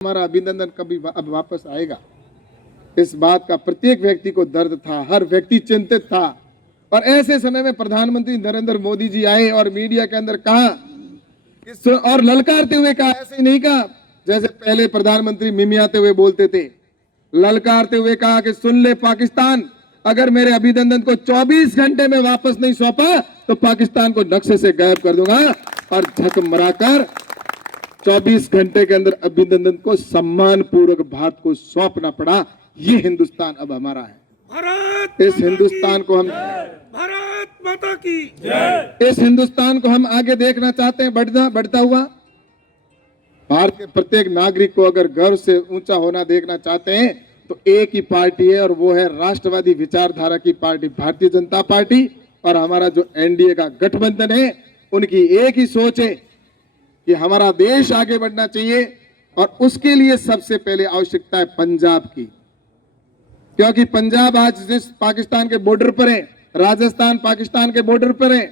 हमारा अभिनंदन कभी अब वापस आएगा, इस बात का प्रत्येक व्यक्ति को दर्द था, हर व्यक्ति चिंतित था। और ऐसे समय में प्रधानमंत्री नरेंद्र मोदी जी आए और मीडिया के अंदर कहा और ललकारते हुए कहा, ऐसे ही नहीं कहा जैसे पहले प्रधानमंत्री मिमियाते हुए बोलते थे, ललकारते हुए कहा कि सुन ले पाकिस्तान, अगर मेरे अभिनंदन को 24 घंटे में वापस नहीं सौंपा तो पाकिस्तान को नक्शे से गायब कर दूंगा। और झक मराकर 24 घंटे के अंदर अभिनंदन को सम्मान पूर्वक भारत को सौंपना पड़ा। ये हिंदुस्तान अब हमारा है। इस हिंदुस्तान को हम भारत माता की इस हिंदुस्तान को हम आगे देखना चाहते हैं, बढ़ता हुआ। भारत के प्रत्येक नागरिक को अगर गर्व से ऊंचा होना देखना चाहते हैं तो एक ही पार्टी है, और वो है राष्ट्रवादी विचारधारा की पार्टी भारतीय जनता पार्टी। और हमारा जो एनडीए का गठबंधन है, उनकी एक ही सोच है कि हमारा देश आगे बढ़ना चाहिए। और उसके लिए सबसे पहले आवश्यकता है पंजाब की, क्योंकि पंजाब आज जिस पाकिस्तान के बॉर्डर पर है, राजस्थान पाकिस्तान के बॉर्डर पर है,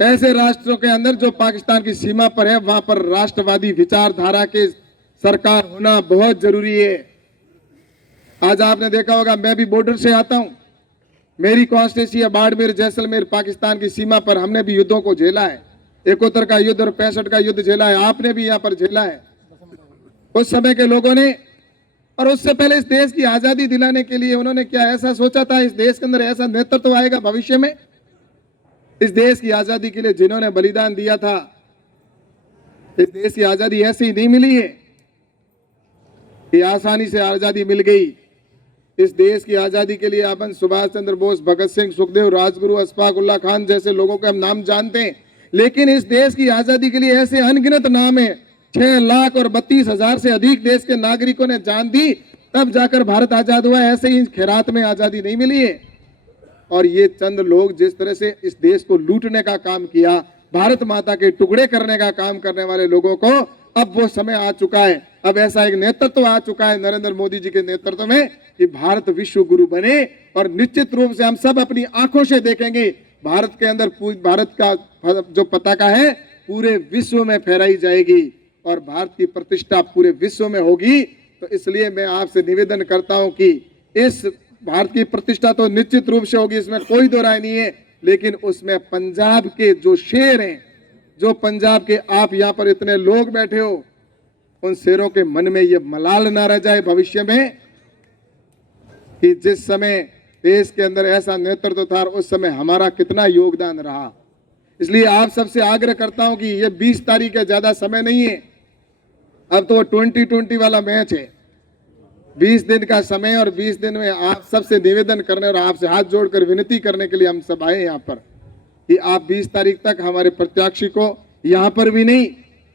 ऐसे राष्ट्रों के अंदर जो पाकिस्तान की सीमा पर है, वहां पर राष्ट्रवादी विचारधारा के सरकार होना बहुत जरूरी है। आज आपने देखा होगा, मैं भी बॉर्डर से आता हूं, मेरी कॉन्स्टिट्यूंसी है बाड़मेर जैसलमेर, पाकिस्तान की सीमा पर हमने भी युद्धों को झेला है, 71 का युद्ध और 65 का युद्ध झेला है, आपने भी यहां पर झेला है उस समय के लोगों ने। और उससे पहले इस देश की आजादी दिलाने के लिए उन्होंने क्या ऐसा सोचा था, इस देश के अंदर ऐसा नेतृत्व आएगा भविष्य में? इस देश की आजादी के लिए जिन्होंने बलिदान दिया था, इस देश की आजादी ऐसे ही नहीं मिली है कि आसानी से आजादी मिल गई। इस देश की आजादी के लिए अपन सुभाष चंद्र बोस, भगत सिंह, सुखदेव, राजगुरु, अशफाक उल्लाह खान जैसे लोगों के हम नाम जानते हैं, लेकिन इस देश की आजादी के लिए ऐसे अनगिनत नाम है। 6,32,000 से अधिक देश के नागरिकों ने जान दी, तब जाकर भारत आजाद हुआ। ऐसे ही खैरात में आजादी नहीं मिली है। और ये चंद लोग जिस तरह से इस देश को लूटने का काम किया, भारत माता के टुकड़े करने का काम करने वाले लोगों को अब वो समय आ चुका है, अब ऐसा एक नेतृत्व आ चुका है नरेंद्र मोदी जी के नेतृत्व में कि भारत विश्व गुरु बने। और निश्चित रूप से हम सब अपनी आंखों से देखेंगे, भारत के अंदर भारत का जो पताका है पूरे विश्व में फहराई जाएगी और भारत की प्रतिष्ठा पूरे विश्व में होगी। तो इसलिए मैं आपसे निवेदन करता हूं कि इस भारत की प्रतिष्ठा तो निश्चित रूप से होगी, इसमें कोई दो राय नहीं है, लेकिन उसमें पंजाब के जो शेर हैं, जो पंजाब के आप यहाँ पर इतने लोग बैठे हो, उन शेरों के मन में ये मलाल ना रह जाए भविष्य में कि जिस समय देश के अंदर ऐसा नेतृत्व था उस समय हमारा कितना योगदान रहा। इसलिए आप सबसे आग्रह करता हूं कि ये 20 तारीख है, ज्यादा समय नहीं है, अब तो 2020 वाला मैच है। 20 दिन का समय और 20 दिन में आप सबसे निवेदन करने और आपसे हाथ जोड़कर विनती करने के लिए हम सब आए यहाँ पर कि आप 20 तारीख तक हमारे प्रत्याशी को यहाँ पर भी नहीं,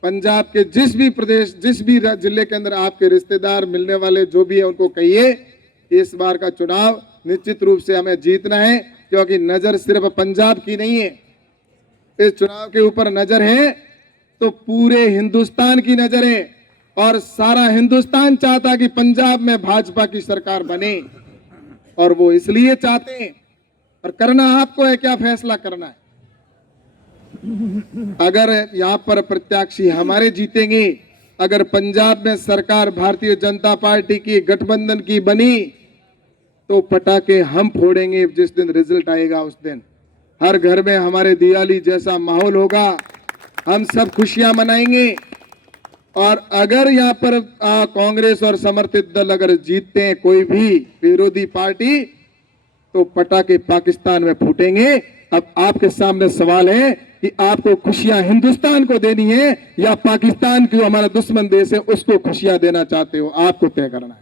पंजाब के जिस भी प्रदेश, जिस भी जिले के अंदर आपके रिश्तेदार मिलने वाले जो भी है, उनको कहिए इस बार का चुनाव निश्चित रूप से हमें जीतना है, क्योंकि नजर सिर्फ पंजाब की नहीं है, इस चुनाव के ऊपर नजर है तो पूरे हिंदुस्तान की नजर है। और सारा हिंदुस्तान चाहता कि पंजाब में भाजपा की सरकार बने, और वो इसलिए चाहते हैं। और करना आपको है, क्या फैसला करना है। अगर यहाँ पर प्रत्याशी हमारे जीतेंगे, अगर पंजाब में सरकार भारतीय जनता पार्टी की गठबंधन की बनी, तो पटाखे हम फोड़ेंगे। जिस दिन रिजल्ट आएगा उस दिन हर घर में हमारे दिवाली जैसा माहौल होगा, हम सब खुशियां मनाएंगे। और अगर यहाँ पर कांग्रेस और समर्थित दल अगर जीतते हैं, कोई भी विरोधी पार्टी, तो पटाखे पाकिस्तान में फूटेंगे। अब आपके सामने सवाल है कि आपको खुशियां हिंदुस्तान को देनी है या पाकिस्तान की जो हमारा दुश्मन देश है उसको खुशियां देना चाहते हो, आपको तय करना है।